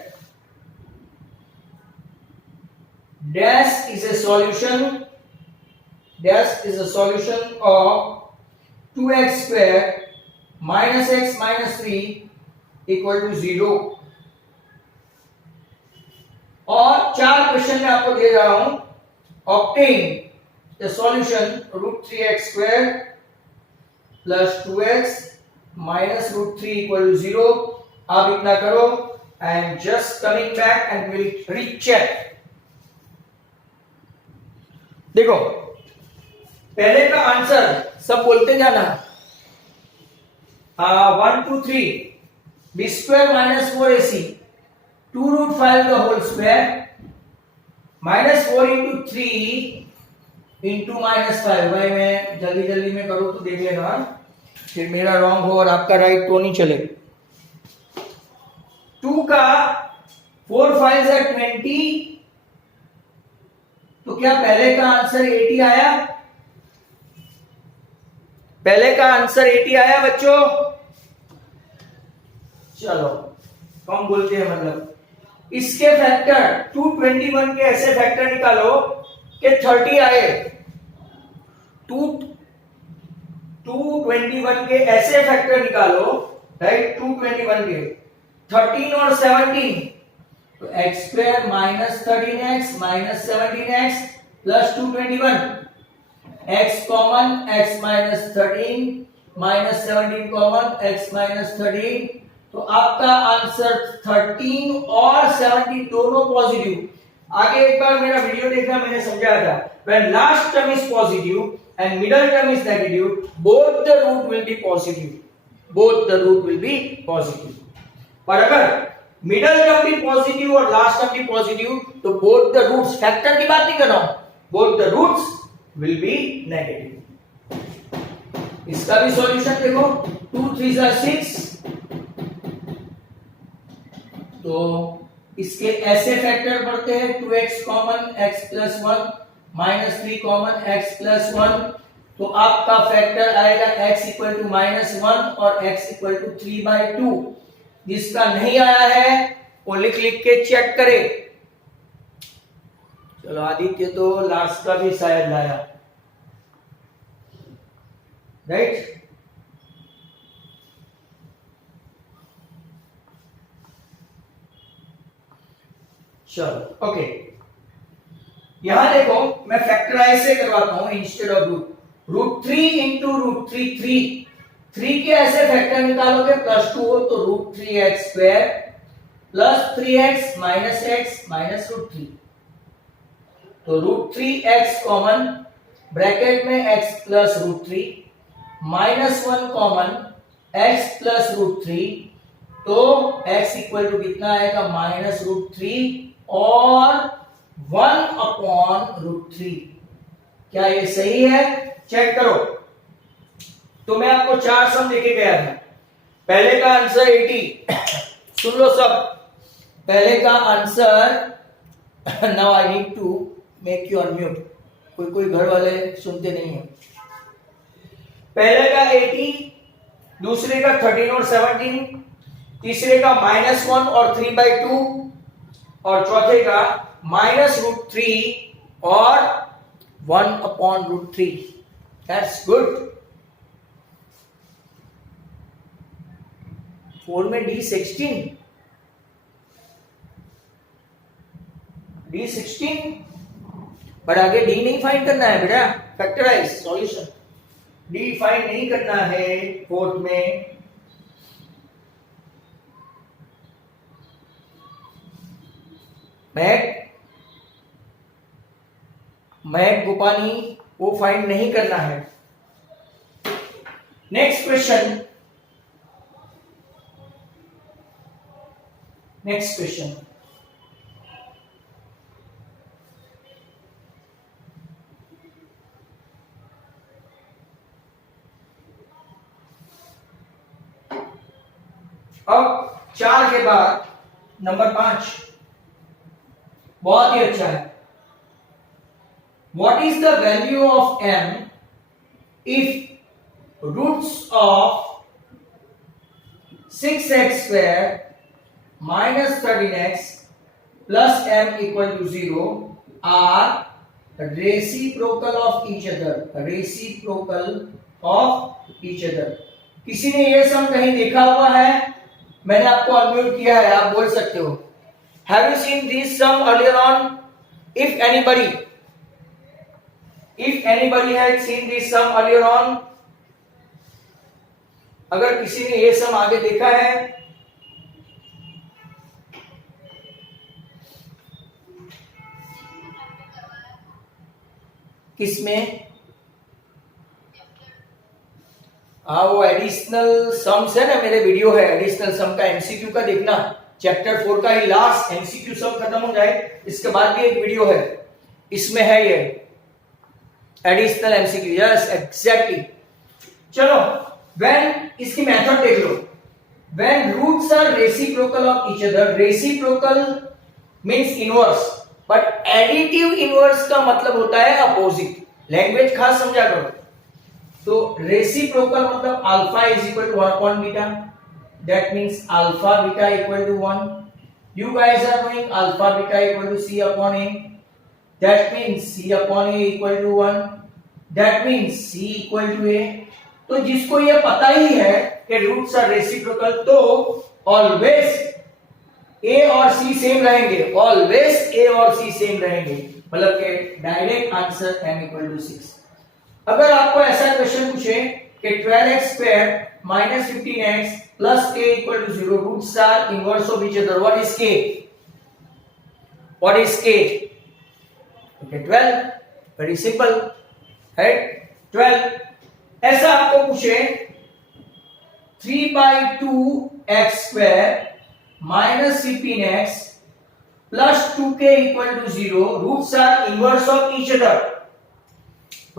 Dash is a solution. Dash is a solution of 2x square minus x minus 3 equal to 0. और 4 question में आपको दे रहा हूं. Obtain the solution root 3x square plus 2x minus root 3 equal to 0. आप इतना करो. I am just coming back and will recheck. देखो, पहले का आंसर सब बोलते जाना. 1 2 3 b square minus 4ac 2 root 5 the whole square minus 4 into 3 into minus 5. भाई मैं जल्दी जल्दी में करूँ तो देख लेना, फिर मेरा रॉन्ग हो और आपका राइट तो नहीं चले. 2 का 4 5 है 20, तो क्या पहले का आंसर 80 आया? पहले का आंसर 80 आया बच्चों? चलो, कम बोलते हैं मतलब. इसके फैक्टर 221 के ऐसे फैक्टर निकालो कि 30 आए. 221 के ऐसे फैक्टर निकालो, राइट, 221 के 13 और 17, तो x square minus 13x minus 17x plus 221, x common x minus 13 minus 17 common x minus 13, तो आपका आंसर 13 और 17 दोनों पॉजिटिव. आगे एक बार मेरा वीडियो देखना, मैंने समझाया था. when last term is positive and middle term is negative, both the root will be positive. both the root will be positive. पर अगर मिडल टर्म भी पॉजिटिव और लास्ट टर्म भी पॉजिटिव, तो बोथ द रूट्स, फैक्टर की बात नहीं कर रहा हूं, both the roots will be negative. इसका भी सॉल्यूशन देखो. 2 3 6, तो इसके ऐसे फैक्टर पड़ते हैं. 2x common x plus 1 minus 3 common x plus 1, तो आपका फैक्टर आएगा x इक्वल टू -1 और x इक्वल टू 3/2. जिसका नहीं आया है वो लिख के चेक करे. चलो, आदित्य तो लास्ट का भी शायद लाया, राइट. चलो, ओके. यहां देखो, मैं फैक्टराइज से करवाता हूं instead of root. Root 3 into root 3 3 के ऐसे फैक्टर निकालोगे प्लस 2 हो, तो root 3x square plus 3x minus root 3, तो रूट 3x कॉमन, ब्रैकेट में x plus root 3 minus 1 common x plus root 3, तो x इक्वल टू कितना आएगा? माइनस रूट 3 और 1 अपॉन रूट 3. क्या ये सही है? चेक करो. तो मैं आपको 4 सम देके गया था. पहले का आंसर 80. सुन लो सब. पहले का answer, now I need to make you unmute. कोई घर वाले सुनते नहीं है. पहले का 80, दूसरे का 13 और 17, तीसरे का -1 और 3/2, और चौथे का -√3 और 1 अपॉन √3. That's good. 4 में D 16, डी 16, बट आगे डी नहीं फाइंड करना है बेटा, फैक्टराइज सॉल्यूशन, डी फाइंड नहीं करना है फोर्थ में। मैक गोपानी वो फाइंड नहीं करना है। नेक्स्ट क्वेश्चन, अब 4 के बाद नंबर 5 बहुत ही अच्छा है। What is the value of m if roots of 6x square minus 13x plus m equal to 0 are reciprocal of each other? Reciprocal of each other. किसी ने ये सम कहीं देखा हुआ है? मैंने आपको अनम्यूट किया है, आप बोल सकते हो। Have you seen this sum earlier on? If anybody had seen this sum earlier on, अगर किसी ने ये सम आगे देखा है, किसमें? हाँ, वो एडिशनल सम्स है ना, मेरे वीडियो है एडिशनल सम का, एमसीक्यू का देखना, चैप्टर 4 का ही लास्ट एमसीक्यू सम खत्म हो जाए इसके बाद भी एक वीडियो है, इसमें है ये एडिशनल एमसीक्यू। Yes exactly. चलो, व्हेन इसकी मेथड देख लो। When roots are reciprocal of each other, reciprocal means inverse, but additive inverse का मतलब होता है अपोजिट। लैंग्वेज खास समझा करो। तो रेसिप्रोकल मतलब alpha is equal to 1 upon beta, that means alpha beta equal to 1। You guys are knowing alpha beta equal to c upon a, that means c upon a equal to 1, that means c equal to a। तो जिसको ये पता ही है कि roots are reciprocal, तो always a और c same रहेंगे, ऑलवेज a और c सेम रहेंगे, मतलब कि direct answer m equal to 6। अगर आपको ऐसा क्वेश्चन पूछे कि 12x square minus 15x plus k equal to 0, roots are inverse of each other, what is k? What is k? Okay, 12, very simple, right? 12। ऐसा आपको पूछे 3/2x square minus 15x plus 2k equal to 0, roots are inverse of each other,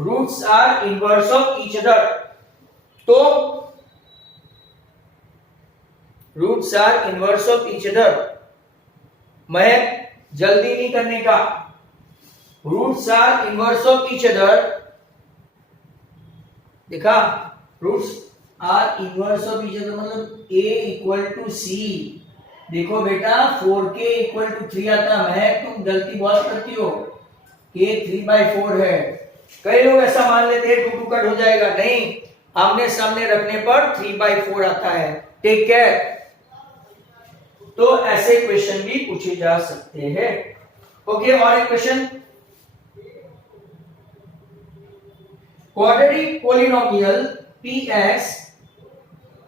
roots are inverse of each other। तो roots are inverse of each other, मैं जल्दी नहीं करने का, roots are inverse of each other. देखा, roots are inverse of each other मतलब a equal to c। देखो बेटा 4k इक्वल टू 3 आता है, तुम गलती बहुत करती हो, k 3/4 है। कई लोग ऐसा मान लेते हैं 2 कट हो जाएगा, नहीं, आमने सामने रखने पर 3/4 आता है। Take care. तो ऐसे क्वेश्चन भी पूछे जा सकते हैं। ओके, और एक question, quadratic polynomial px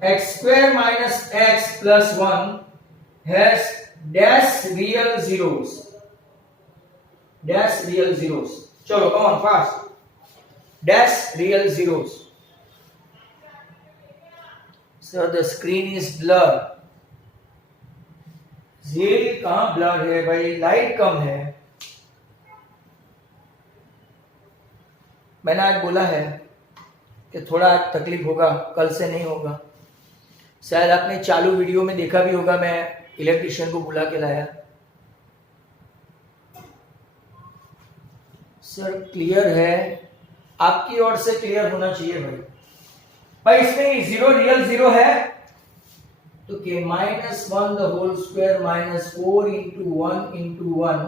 x square minus x plus 1 has dash real zeros, dash real zeros। चलो come on fast, dash real zeros। So the screen is blurred। जेल कहां ब्लर है भाई, लाइट कम है। मैंने आज बोला है कि थोड़ा तकलीफ होगा, कल से नहीं होगा। शायद आपने चालू वीडियो में देखा भी होगा, मैं इलेक्ट्रिशियन को बुला के लाया। सर क्लियर है, आपकी ओर से क्लियर होना चाहिए भाई। इसमें 0 रियल 0 है, तो k -1 the whole square minus 4 into 1 into 1,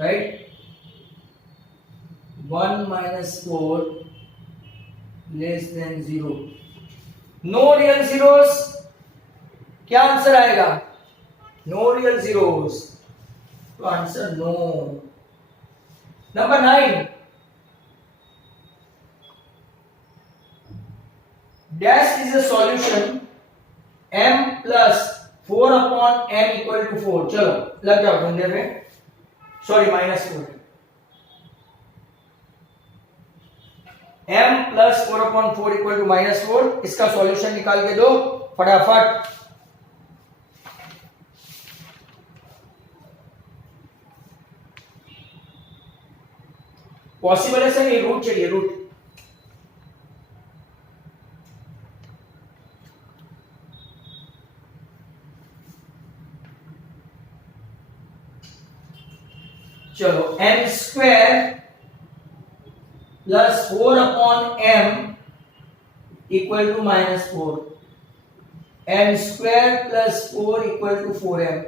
right, 1 minus 4 less than 0। No real zeros, क्या आंसर आएगा? No real zeros. तो answer no. Number 9, dash is a solution m plus 4 upon m equal to 4। चलो लग जाओ धंधे में, sorry -4, m plus 4 upon 4 equal to -4। इसका solution निकाल के दो फटाफट। पॉसिबल है सर, ये रूट चाहिए, रूट। चलो m square plus 4 upon m equal to -4, m square plus 4 equal to 4m,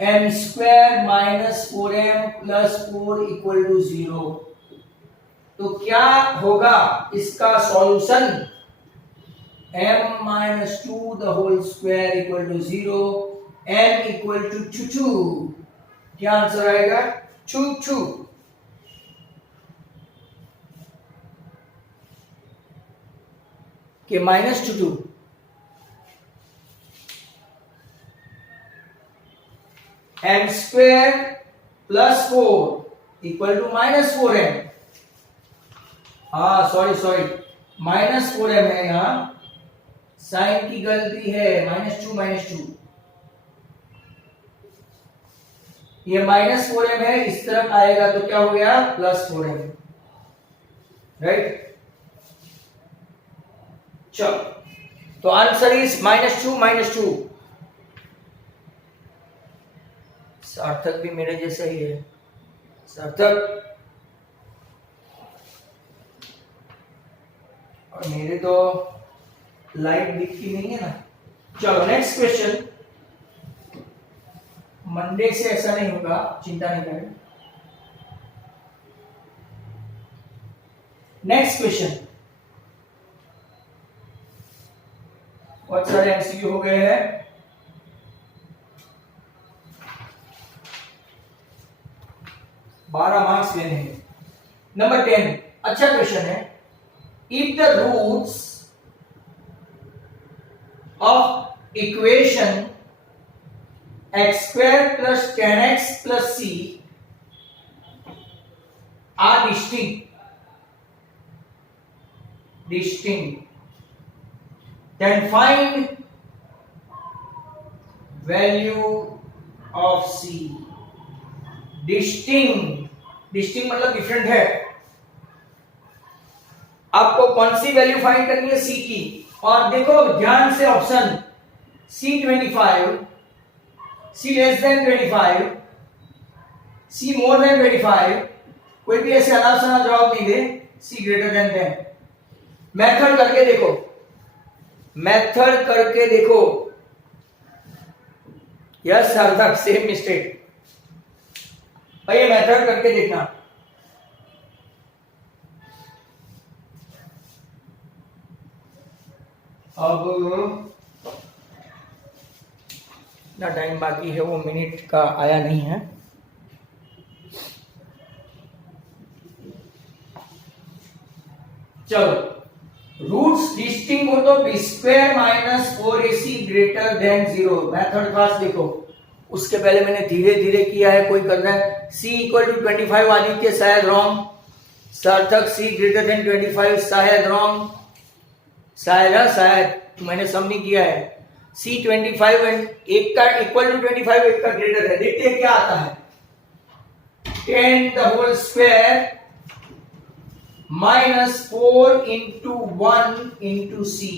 m square minus 4m plus 4 equal to 0। तो क्या होगा इसका solution? m minus 2 the whole square equal to 0, m equal to 2। क्या answer आएगा? 2। के -2 m square plus 4 equal to -4m। हाँ sorry -4m है, यहाँ साइन की गलती है, -2। ये -4m है, इस तरफ आएगा तो क्या हो गया? +4m, right. चलो तो आंसर इज -2। सार्थक भी मेरे जैसा ही है। सार्थक, और मेरे तो लाइट दिखती नहीं है ना। चलो नेक्स्ट क्वेश्चन। मंडे से ऐसा नहीं होगा, चिंता नहीं करें। नेक्स्ट क्वेश्चन, बहुत सारे एमसीक्यू हो गए हैं। बारह मार्क्स लेने हैं। नंबर 10, अच्छा क्वेश्चन है। If the roots of equation x² plus 10x plus c are distinct, then find value of c। Distinct मतलब डिफरेंट है। आपको कौन सी वैल्यू फाइंड करनी है? c की। और देखो ध्यान से option, c 25, c less than 25, c more than 25, कोई भी ऐसे अनावश्यक जवाब नहीं दे, c ग्रेटर देन 10। मेथड करके देखो, यस सार्थक, सेम मिस्टेक भाई, ये मेथड करके देखना। अब ना टाइम बाकी है, वो मिनट का आया नहीं है। चलो रूट्स डिस्टिंक्ट हो तो b² minus 4ac greater than 0। Method खास देखो, उसके पहले मैंने धीरे धीरे किया है, कोई कर रहा है। c इक्वल टू 25 आदित्य शायद रॉन्ग, सार्थक c ग्रेटर देन 25 शायद रॉन्ग, शायद मैंने सम नहीं किया है। c 25 एंड एक का इक्वल टू 25, एक का ग्रेटर है। देखते हैं क्या आता है। 10 the whole square minus 4 into 1 into c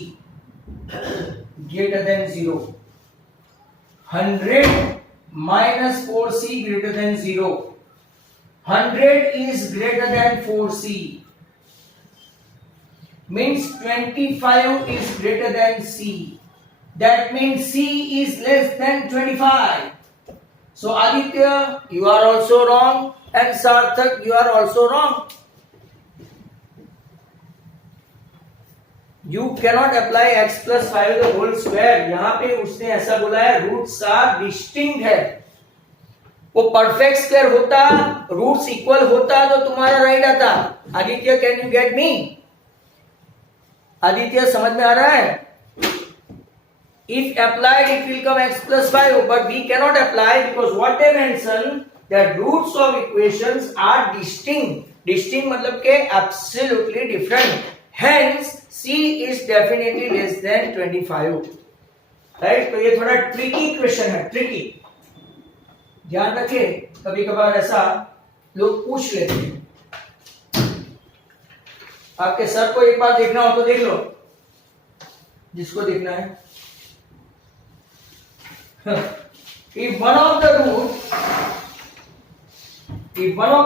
greater than 0। 100 minus 4c greater than 0. 100 is greater than 4c. Means 25 is greater than c. That means c is less than 25. So Aditya, you are also wrong, and Sarthak, you are also wrong. You cannot apply x plus 5 the whole square. यहां पे उसने ऐसा बोला है roots are distinct है। वो perfect square होता, roots equal होता तो तुम्हारा राइट आता। Aditya can you get me? Aditya समझ में आ रहा है? If applied, it will come x plus 5, but we cannot apply because what they mention that roots of equations are distinct. Distinct मतलब के absolutely different. Hence, C is definitely less than 25. Right? तो ये थोड़ा tricky question है, tricky. ध्यान रखिए, कभी कभार ऐसा लोग पूछ लेते हैं। आपके सर को एक बार देखना हो तो देख लो, जिसको देखना है। If one of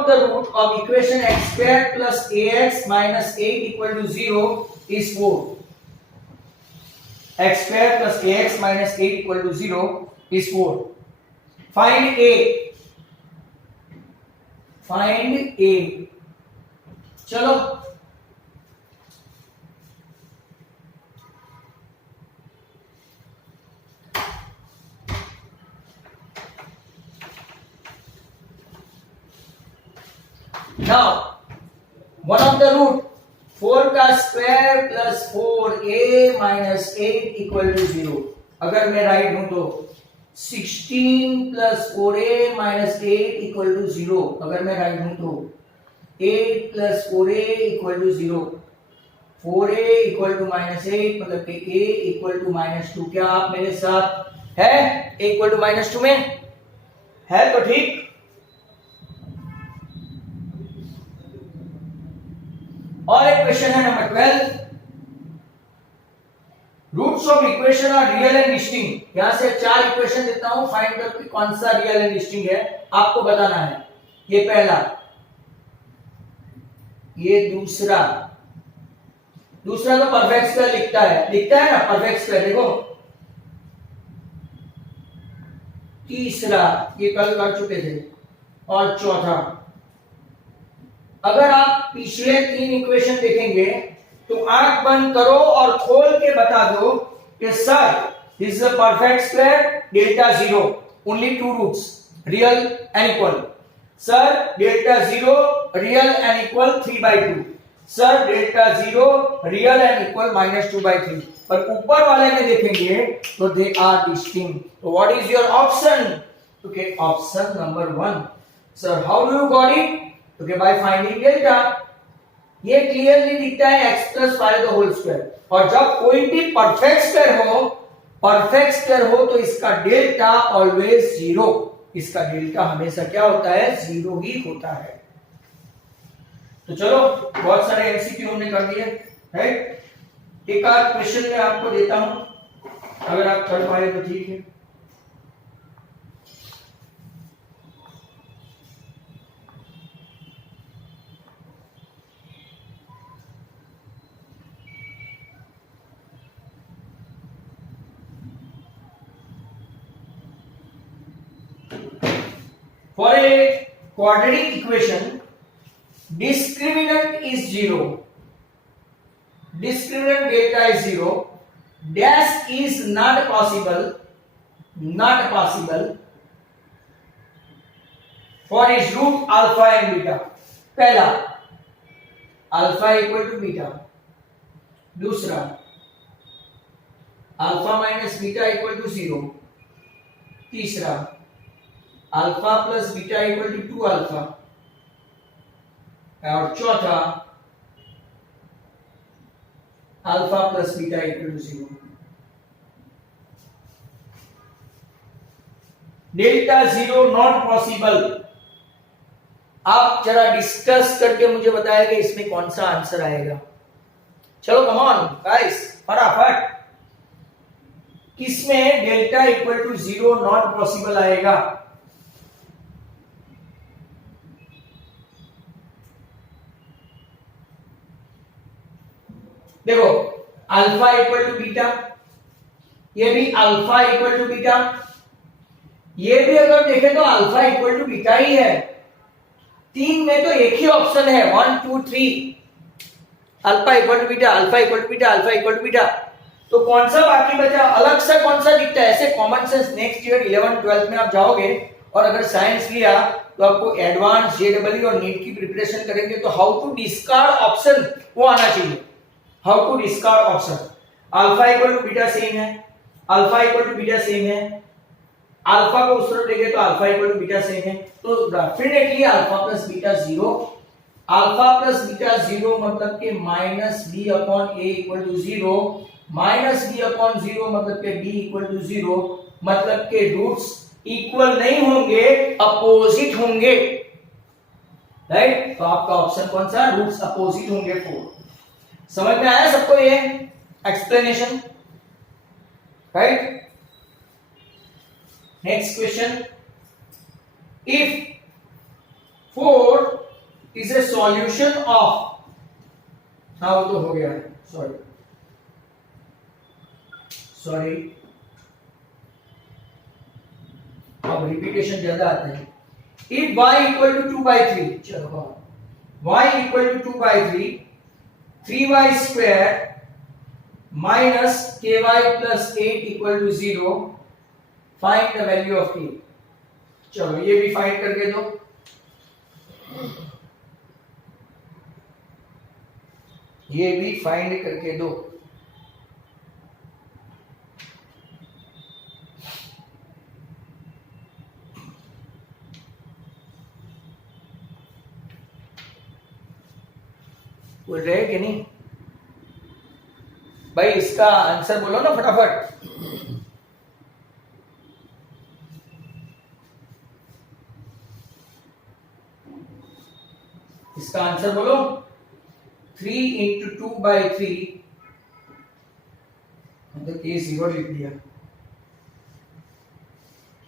the root of equation x square plus ax minus 8 equal to 0 is 4. X square plus ax minus 8 equal to 0 is 4. Find a. Find a. चलो now one of the root 4 का square plus 4a minus 8 equal to 0। अगर मैं right हूं तो 16 plus 4a minus 8 equal to 0। अगर मैं right हूं तो 8 plus 4a equal to 0। 4a equal to minus 8 मतलब कि a इक्वल टू माइनस 2। क्या आप मेरे साथ है? a इक्वल टू माइनस 2 में है तो ठीक। और एक क्वेश्चन है number 12। Roots of equation are real and distinct. यहां से 4 इक्वेशन देता हूं, फाइंड कर कि कौन सा रियल एंड डिस्टिंक्ट है, आपको बताना है। ये पहला, ये दूसरा तो परफेक्ट स्क्वायर लिखता है ना, परफेक्ट स्क्वायर देखो। तीसरा ये कल कर चुके थे। और चौथा, अगर आप पिछले 3 इक्वेशन देखेंगे तो आंख बंद करो और खोल के बता दो कि sir this is a perfect square, delta 0, only 2 roots, real and equal. Sir delta 0 real and equal 3/2। Sir delta 0 real and equal -2/3। पर ऊपर वाले में देखेंगे तो दे आर डिस्टिंक्ट। तो what is your option? Okay, option number 1। Sir how do you got it? Okay, by finding delta. ये clearly दिखता है x plus 5 the whole square. और जब कोई भी परफेक्ट स्क्वायर हो तो इसका डेल्टा ऑलवेज 0। इसका डेल्टा हमेशा क्या होता है? 0 ही होता है। तो चलो, बहुत सारे एमसीक्यू हमने कर दिए, राइट। एक आध क्वेश्चन मैं आपको देता हूं, अगर आप कर पाए तो ठीक है। For a quadratic equation, discriminant is 0. Discriminant delta is 0. Dash is not possible for its root alpha and beta. पहला, alpha equal to beta. दूसरा, alpha minus beta equal to 0. तीसरा, alpha plus beta equal to 2 alpha. और चौथा, alpha plus beta equal to 0। Delta 0 not possible. आप जरा discuss करके मुझे बताया कि इसमें कौन सा आंसर आएगा। चलो कम ऑन गाइस, फटाफट। किसमें delta equal to 0 not possible आएगा? देखो, अल्फा इक्वल टू बीटा, ये भी अल्फा इक्वल टू बीटा, ये भी अगर देखें तो अल्फा इक्वल टू बीटा ही है। 3 में तो एक ही ऑप्शन है, 1 2 3। Alpha equal to beta, alpha equal to beta, alpha equal to beta. तो कौन सा बाकी बचा, अलग सा कौन सा दिखता है? ऐसे कॉमन सेंस नेक्स्ट ईयर 11 12 में आप जाओगे और अगर साइंस लिया तो आपको एडवांस जेडब्ल्यू और नीट की प्रिपरेशन करेंगे तो हाउ टू डिस्कार्ड ऑप्शन वो आना चाहिए। How to discard option, alpha equal to beta same है, alpha equal to beta same है, अल्फा को उस तरफ लेंगे तो alpha equal to beta same है, तो definitely alpha plus beta zero, alpha plus beta zero मतलब के minus b upon a equal to zero, minus b upon zero मतलब के बी इक्वल टू जीरो, मतलब के रूट्स इक्वल नहीं होंगे, अपोजिट होंगे, राइट। तो आपका ऑप्शन कौन सा, रूट्स अपोजिट होंगे 4। समझ में आया सबको ये explanation, right. Next question, if 4 is a solution of, हाँ वो तो हो गया, सॉरी अब रिपीटेशन ज्यादा आते हैं। इफ y इक्वल टू 2/3, चलो y equal to 2/3, 3y square minus ky plus 8 equal to 0, find the value of k। चलो ये भी फाइंड करके दो, ये भी फाइंड करके दो। बोल रहे कि नहीं भाई, इसका आंसर बोलो ना फटाफट। इसका आंसर बोलो। 3 इंटू 2/3, मतलब के 0 लिख दिया,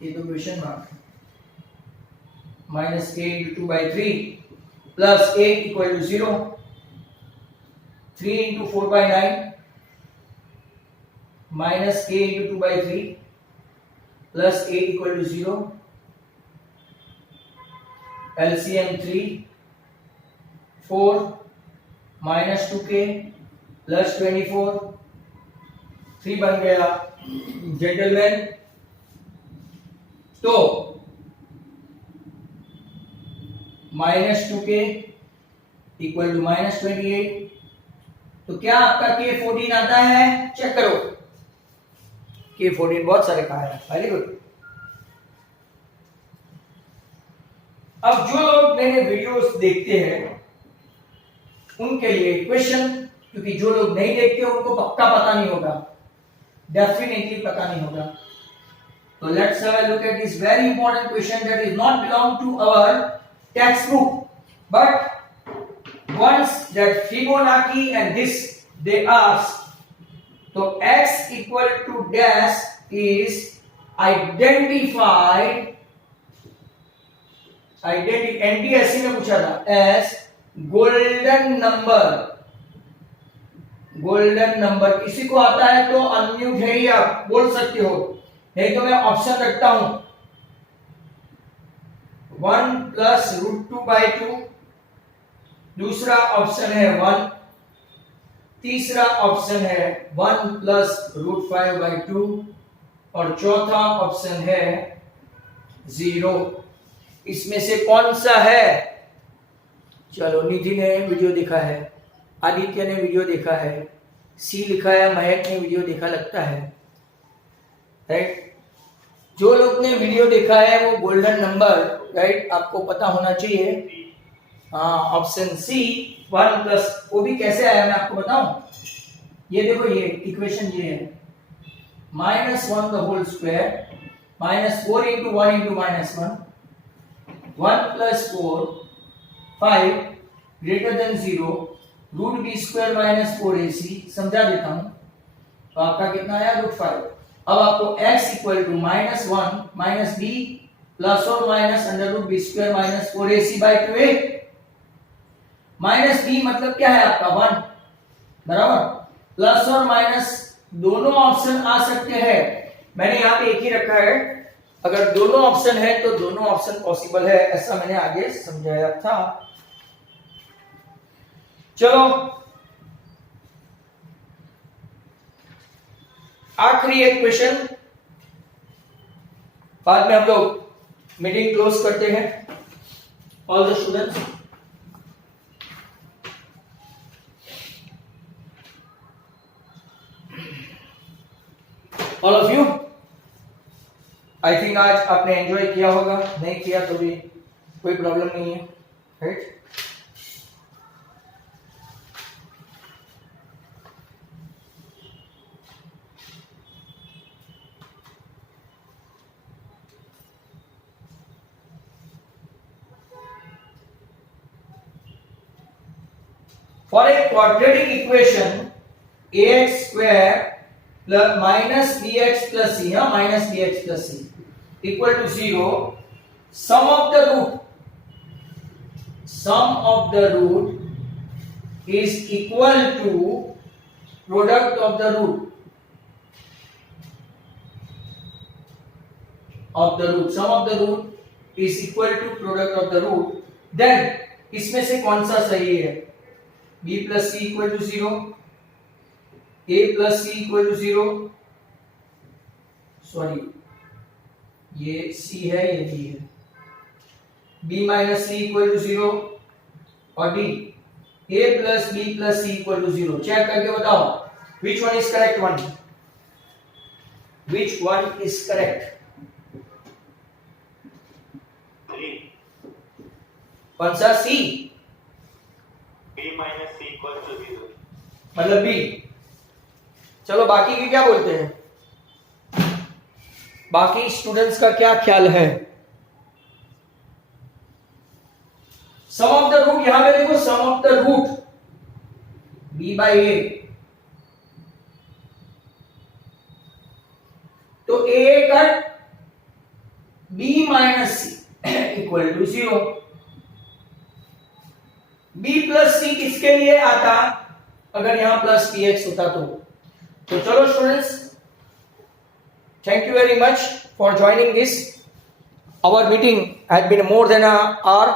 ये तो question mark, minus k into 2/3 plus 8 equal to 0, 3 into 4/9 minus k into 2/3 plus 8 equal to 0, LCM 3, 4 minus 2k plus 24, 3 बन गया जेंटलमैन। तो minus 2k equal to minus 28, तो क्या आपका k14 आता है, चेक करो। k14 बहुत सारे कहा है, वेरी गुड। अब जो लोग मेरे वीडियोस देखते हैं उनके लिए क्वेश्चन, क्योंकि जो लोग नहीं देखते उनको पक्का पता नहीं होगा, डेफिनेटली पता नहीं होगा। तो let's have a look at this very important question that is not belong to our text book, but once that Fibonacci and this they ask, so x equal to dash is identified, NTSC में पूछा था, as golden number. Golden number किसी को आता है तो unmute है ही, आप बोल सकते हो, नहीं तो मैं ऑप्शन रखता हूं 1 प्लस √2/2, दूसरा ऑप्शन है 1, तीसरा ऑप्शन है 1 प्लस √5/2 और चौथा ऑप्शन है 0। इसमें से कौन सा है? चलो, निधि ने वीडियो देखा है, आदित्य ने वीडियो देखा है, सी लिखा है, महक ने वीडियो देखा लगता है, राइट। जो लोग ने वीडियो देखा है वो गोल्डन नंबर, राइट, आपको पता होना चाहिए। हाँ, ऑप्शन सी 1 प्लस, वो भी कैसे आया मैं आपको बताऊं। ये देखो, ये इक्वेशन ये है, -1 the whole square -4 into 1 into -1, 1 plus 4 5 greater than 0, √b² - 4ac, समझा देता हूं, तो आपका कितना आया, √5। अब आपको x equal to -1 minus b plus और minus √b² - 4ac/2a, minus b मतलब क्या है आपका 1, बराबर, प्लस और माइनस दोनों ऑप्शन आ सकते हैं, मैंने यहाँ पे एक ही रखा है, अगर दोनों ऑप्शन है तो दोनों ऑप्शन पॉसिबल है, ऐसा मैंने आगे समझाया था। चलो आखिरी एक क्वेश्चन, बाद में हम लोग मीटिंग क्लोज करते हैं। All the students, all of you, I think आज आपने एंजॉय किया होगा, नहीं किया तो भी कोई प्रॉब्लम नहीं है, right? For a quadratic equation ax square plus minus bx plus c, minus bx plus c equal to 0, sum of the root is equal to product of the root sum of the root is equal to product of the root, then इसमें से कौन सा सही है? b plus c equal to 0, a plus c equal to 0, sorry ये c है, ये d है, b minus c equal to 0 और d, a plus b plus c equal to 0। Check करके बताओ which one is correct one, which one is correct? 3, कौन सा? c, b minus c equal to 0, मतलब b। चलो बाकी की क्या बोलते हैं, बाकी स्टूडेंट्स का क्या ख्याल है? सम ऑफ द रूट, यहां पे देखो sum of the root b by a, तो a cut b minus c equal to 0। b plus c किसके लिए आता अगर यहां प्लस px होता तो चलो students, thank you very much for joining this. Our meeting had been more than an hour।